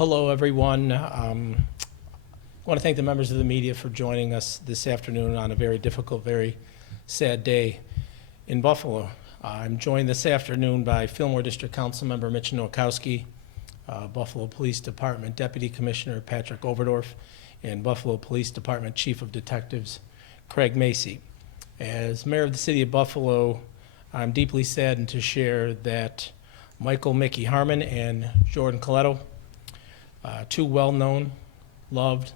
Hello, everyone. I want to thank the members of the media for joining us this afternoon on a very difficult, very sad day in Buffalo. I'm joined this afternoon by Fillmore District Council Member Mitch Nowakowski, Buffalo Police Department Deputy Commissioner Patrick Overdorf, and Buffalo Police Department Chief of Detectives Craig Macy. As Mayor of the City of Buffalo, I'm deeply saddened to share that Michael Mickey Harmon and Jordan Coletto, two well-known, loved,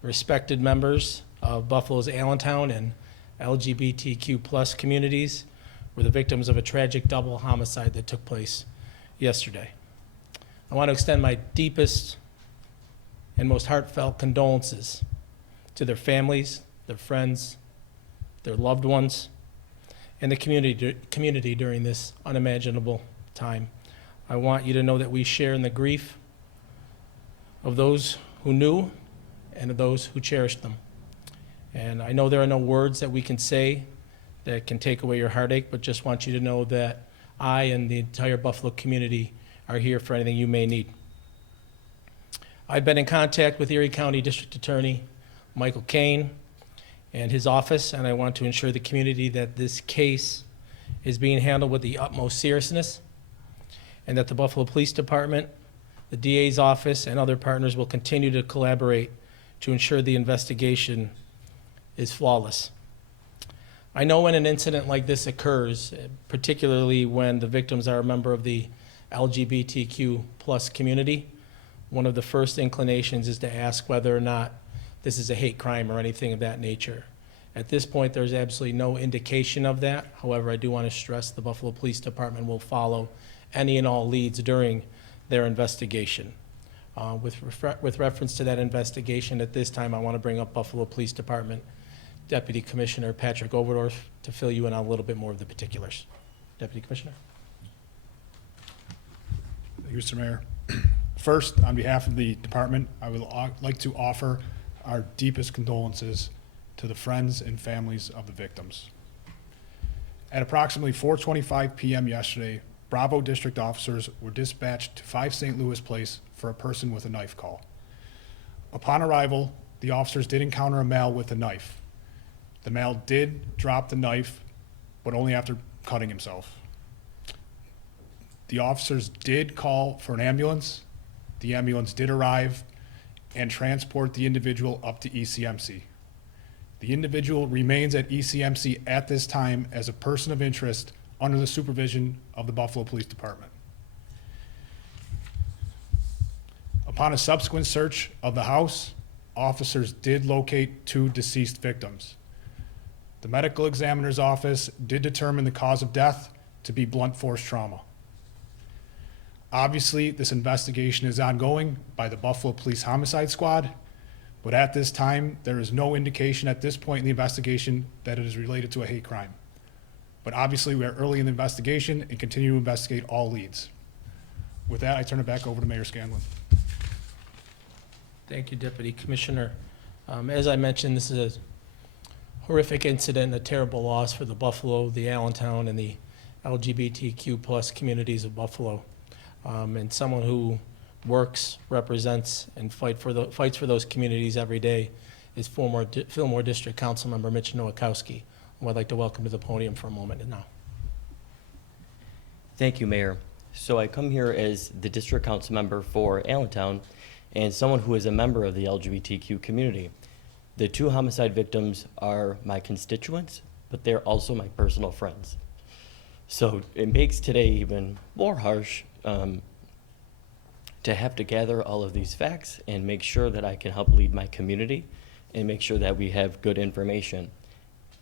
respected members of Buffalo's Allentown and LGBTQ plus communities, were the victims of a tragic double homicide that took place yesterday. I want to extend my deepest and most heartfelt condolences to their families, their friends, their loved ones, and the community during this unimaginable time. I want you to know that we share in the grief of those who knew and of those who cherished them. And I know there are no words that we can say that can take away your heartache, but just want you to know that I and the entire Buffalo community are here for anything you may need. I've been in contact with Erie County District Attorney Michael Kane and his office, and I want to ensure the community that this case is being handled with the utmost seriousness, and that the Buffalo Police Department, the DA's office, and other partners will continue to collaborate to ensure the investigation is flawless. I know when an incident like this occurs, particularly when the victims are a member of the LGBTQ plus community, one of the first inclinations is to ask whether or not this is a hate crime or anything of that nature. At this point, there's absolutely no indication of that. However, I do want to stress the Buffalo Police Department will follow any and all leads during their investigation. With reference to that investigation, at this time, I want to bring up Buffalo Police Department Deputy Commissioner Patrick Overdorf to fill you in on a little bit more of the particulars. Deputy Commissioner. Thank you, Mr. Mayor. First, on behalf of the department, I would like to offer our deepest condolences to the friends and families of the victims. At approximately 4:25 p.m. yesterday, Bravo District officers were dispatched to 5 St. Louis Place for a person with a knife call. Upon arrival, the officers did encounter a male with a knife. The male did drop the knife, but only after cutting himself. The officers did call for an ambulance. The ambulance did arrive and transport the individual up to ECMC. The individual remains at ECMC at this time as a person of interest under the supervision of the Buffalo Police Department. Upon a subsequent search of the house, officers did locate 2 deceased victims. The medical examiner's office did determine the cause of death to be blunt force trauma. Obviously, this investigation is ongoing by the Buffalo Police Homicide Squad, but at this time, there is no indication at this point in the investigation that it is related to a hate crime. But obviously, we are early in the investigation and continue to investigate all leads. With that, I turn it back over to Mayor Scanlon. Thank you, Deputy Commissioner. As I mentioned, this is a horrific incident, a terrible loss for the Buffalo, the Allentown, and the LGBTQ plus communities of Buffalo. And someone who works, represents, and fights for those communities every day is Fillmore District Council Member Mitch Nowakowski, who I'd like to welcome to the podium for a moment now. Thank you, Mayor. So I come here as the District Council Member for Allentown and someone who is a member of the LGBTQ community. The 2 homicide victims are my constituents, but they're also my personal friends. So it makes today even more harsh to have to gather all of these facts and make sure that I can help lead my community and make sure that we have good information.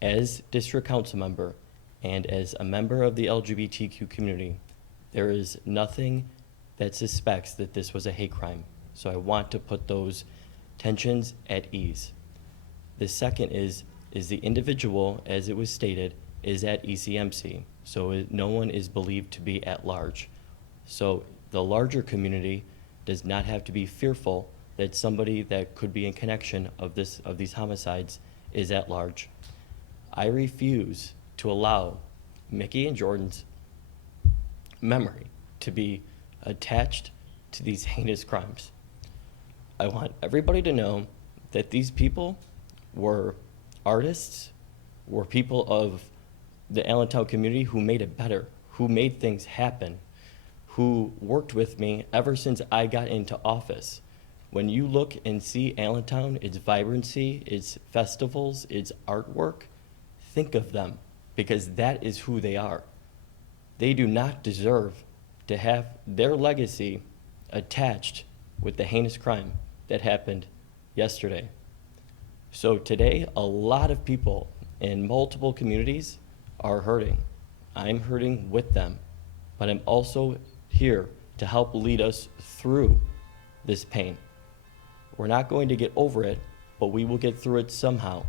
As District Council Member and as a member of the LGBTQ community, there is nothing that suspects that this was a hate crime. So I want to put those tensions at ease. The second is the individual, as it was stated, is at ECMC. So no one is believed to be at large. So the larger community does not have to be fearful that somebody that could be in connection of these homicides is at large. I refuse to allow Mickey and Jordan's memory to be attached to these heinous crimes. I want everybody to know that these people were artists, were people of the Allentown community who made it better, who made things happen, who worked with me ever since I got into office. When you look and see Allentown, its vibrancy, its festivals, its artwork, think of them, because that is who they are. They do not deserve to have their legacy attached with the heinous crime that happened yesterday. So today, a lot of people in multiple communities are hurting. I'm hurting with them, but I'm also here to help lead us through this pain. We're not going to get over it, but we will get through it somehow,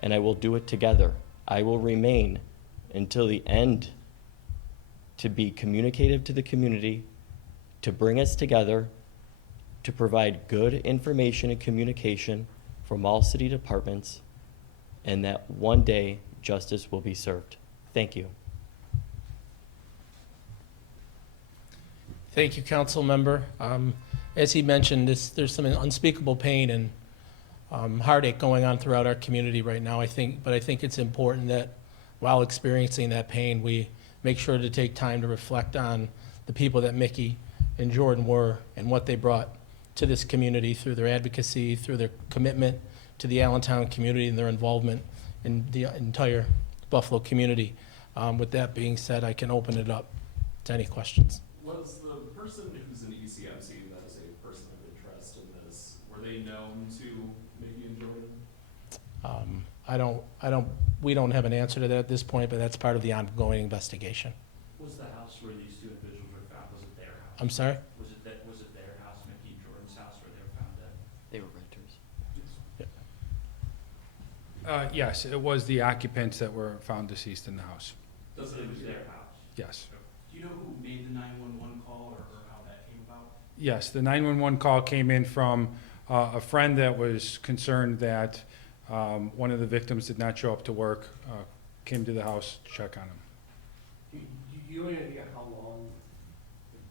and I will do it together. I will remain until the end to be communicative to the community, to bring us together, to provide good information and communication from all city departments, and that one day justice will be served. Thank you. Thank you, council member. As he mentioned, there's some unspeakable pain and heartache going on throughout our community right now, but I think it's important that while experiencing that pain, we make sure to take time to reflect on the people that Mickey and Jordan were and what they brought to this community through their advocacy, through their commitment to the Allentown community and their involvement in the entire Buffalo community. With that being said, I can open it up to any questions. Was the person who's in ECMC that is a person of interest in this, were they known to Mickey and Jordan? We don't have an answer to that at this point, but that's part of the ongoing investigation. Was the house where these two individuals were found, was it their house? I'm sorry? Was it their house, Mickey and Jordan's house, where they were found dead? They were renters. Yes, it was the occupants that were found deceased in the house. So it was their house? Yes. Do you know who made the 911 call or how that came about? Yes, the 911 call came in from a friend that was concerned that one of the victims did not show up to work, came to the house to check on him. Do you know anything on how long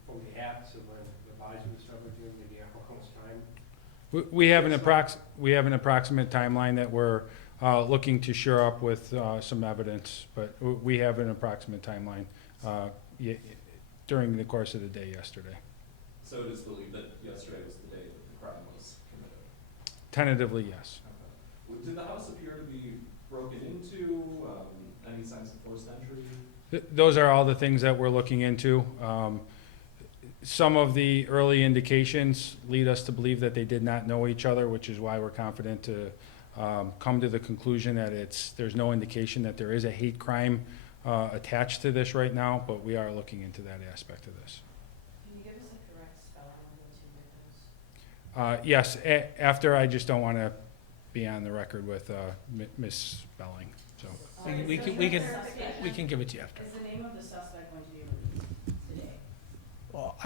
from the act to when the bodies were discovered, maybe how much time? We have an approximate timeline that we're looking to shore up with some evidence, but we have an approximate timeline during the course of the day yesterday. So it is believed that yesterday was the day that the crime was committed? Tentatively, yes. Okay. Did the house appear to be broken into? Any signs of forced entry? Those are all the things that we're looking into. Some of the early indications lead us to believe that they did not know each other, which is why we're confident to come to the conclusion that there's no indication that there is a hate crime attached to this right now, but we are looking into that aspect of this. Can you give us the correct spelling of the two victims? Yes, after I just don't want to be on the record with misspelling, so. We can give it to you after. Is the name of the suspect going to be released today? Well,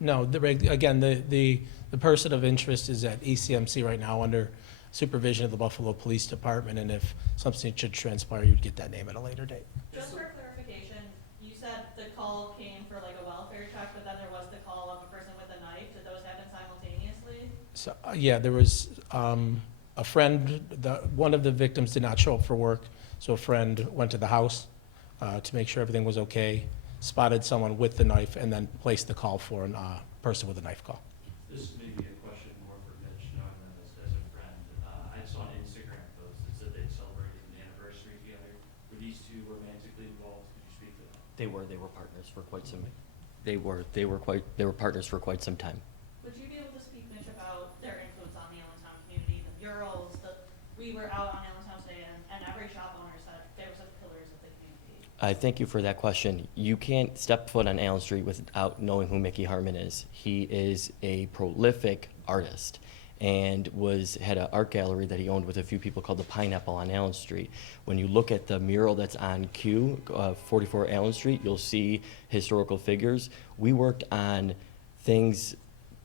no, again, the person of interest is at ECMC right now under supervision of the Buffalo Police Department, and if something should transpire, you'd get that name at a later date. Just for clarification, you said the call came for like a welfare check, but then there was the call of a person with a knife. Did those happen simultaneously? So, yeah, there was a friend, one of the victims did not show up for work, so a friend went to the house to make sure everything was okay, spotted someone with the knife, and then placed the call for a person with a knife call. This may be a question more for Mitch, knowing them as a friend. I saw an Instagram post that said they celebrated an anniversary together. Were these two romantically involved? Could you speak to that? They were partners for quite some. They were partners for quite some time. Would you be able to speak, Mitch, about their influence on the Allentown community, the murals, we were out on Allentown Day, and every shop owner said they were some pillars of the community. I thank you for that question. You can't step foot on Allen Street without knowing who Mickey Harmon is. He is a prolific artist and had an art gallery that he owned with a few people called the Pineapple on Allen Street. When you look at the mural that's on Q, 44 Allen Street, you'll see historical figures. We worked on things,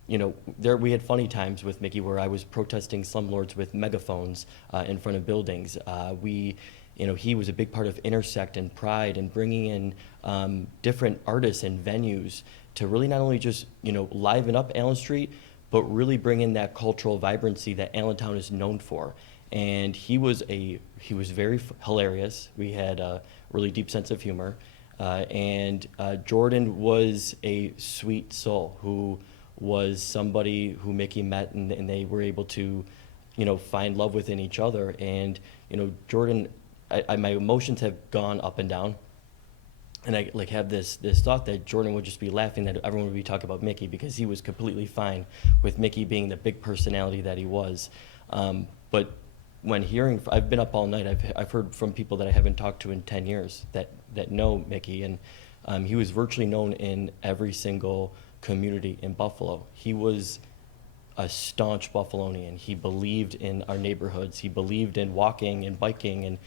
we had funny times with Mickey where I was protesting slumlords with megaphones in front of buildings. He was a big part of Intersect and Pride and bringing in different artists and venues to really not only just, liven up Allen Street, but really bring in that cultural vibrancy that Allentown is known for. And he was very hilarious. We had a really deep sense of humor. And Jordan was a sweet soul who was somebody who Mickey met, and they were able to, find love within each other. And, Jordan, my emotions have gone up and down. And I have this thought that Jordan would just be laughing that everyone would be talking about Mickey, because he was completely fine with Mickey being the big personality that he was. But when I've been up all night, I've heard from people that I haven't talked to in 10 years that know Mickey, and he was virtually known in every single community in Buffalo. He was a staunch Buffalonian. He believed in our neighborhoods. He believed in walking and biking and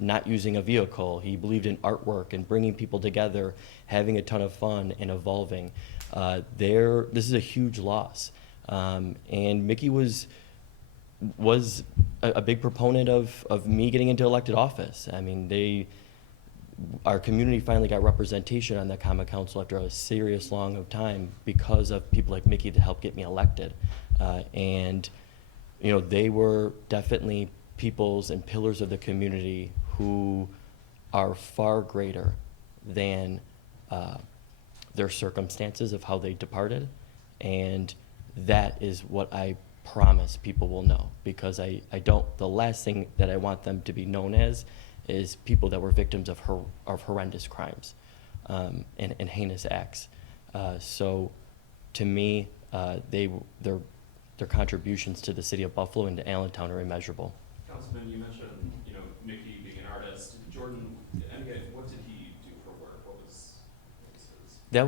not using a vehicle. He believed in artwork and bringing people together, having a ton of fun and evolving. This is a huge loss. And Mickey was a big proponent of me getting into elected office. I mean, our community finally got representation on the Common Council after a serious long of time because of people like Mickey to help get me elected. And they were definitely peoples and pillars of the community who are far greater than their circumstances of how they departed. And that is what I promise people will know, because the last thing that I want them to be known as is people that were victims of horrendous crimes and heinous acts. So to me, their contributions to the city of Buffalo and to Allentown are immeasurable. Councilman, you mentioned, Mickey being an artist. Jordan, and again, what did he do for work? What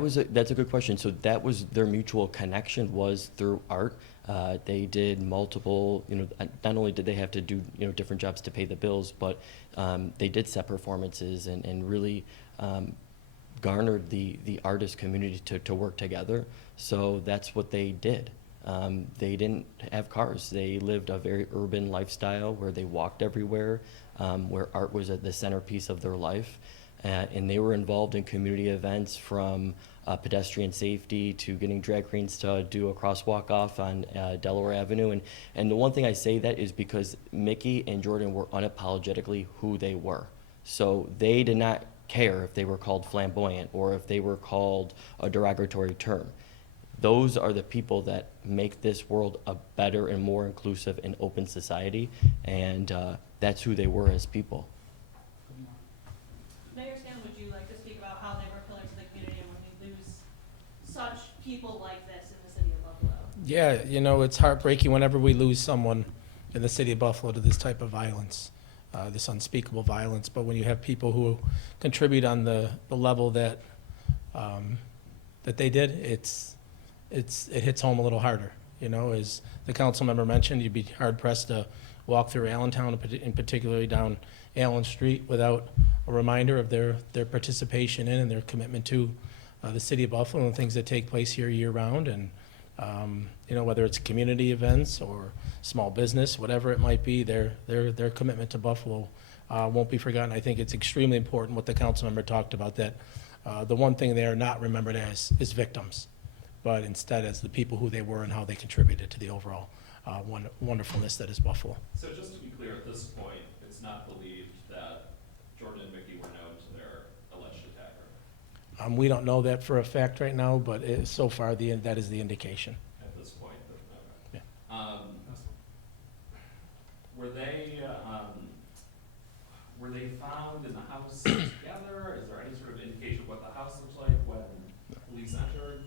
was his? That's a good question. So that was their mutual connection, was through art. They did multiple, not only did they have to do, different jobs to pay the bills, but they did set performances and really garnered the artist community to work together. So that's what they did. They didn't have cars. They lived a very urban lifestyle where they walked everywhere, where art was at the centerpiece of their life. And they were involved in community events, from pedestrian safety to getting drag queens to do a crosswalk off on Delaware Avenue. And the one thing I say that is because Mickey and Jordan were unapologetically who they were. So they did not care if they were called flamboyant or if they were called a derogatory term. Those are the people that make this world a better and more inclusive and open society, and that's who they were as people. Mayor Scanlon, would you like to speak about how they were pillars of the community and when we lose such people like this in the city of Buffalo? Yeah, it's heartbreaking whenever we lose someone in the city of Buffalo to this type of violence, this unspeakable violence. But when you have people who contribute on the level that they did, it hits home a little harder. As the council member mentioned, you'd be hard pressed to walk through Allentown, and particularly down Allen Street, without a reminder of their participation in and their commitment to the city of Buffalo and things that take place here year round. And whether it's community events or small business, whatever it might be, their commitment to Buffalo won't be forgotten. I think it's extremely important what the council member talked about, that the one thing they are not remembered as is victims, but instead as the people who they were and how they contributed to the overall wonderfulness that is Buffalo. So just to be clear, at this point, it's not believed that Jordan and Mickey were known to their alleged attacker? We don't know that for a fact right now, but so far that is the indication. At this point, okay. Yeah. Were they found in the house together? Is there any sort of indication of what the house looked like when police entered?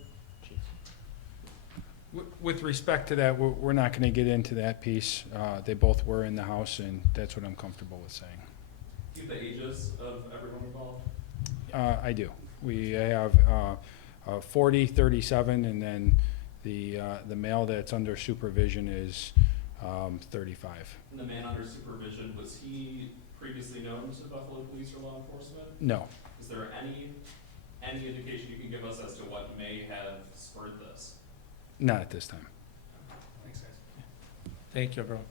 With respect to that, we're not going to get into that piece. They both were in the house, and that's what I'm comfortable with saying. Do you have the ages of everyone involved? I do. We have 40, 37, and then the male that's under supervision is 35. And the man under supervision, was he previously known to Buffalo Police or law enforcement? No. Is there any indication you can give us as to what may have spurred this? Not at this time. Thanks, guys. Thank you, everyone.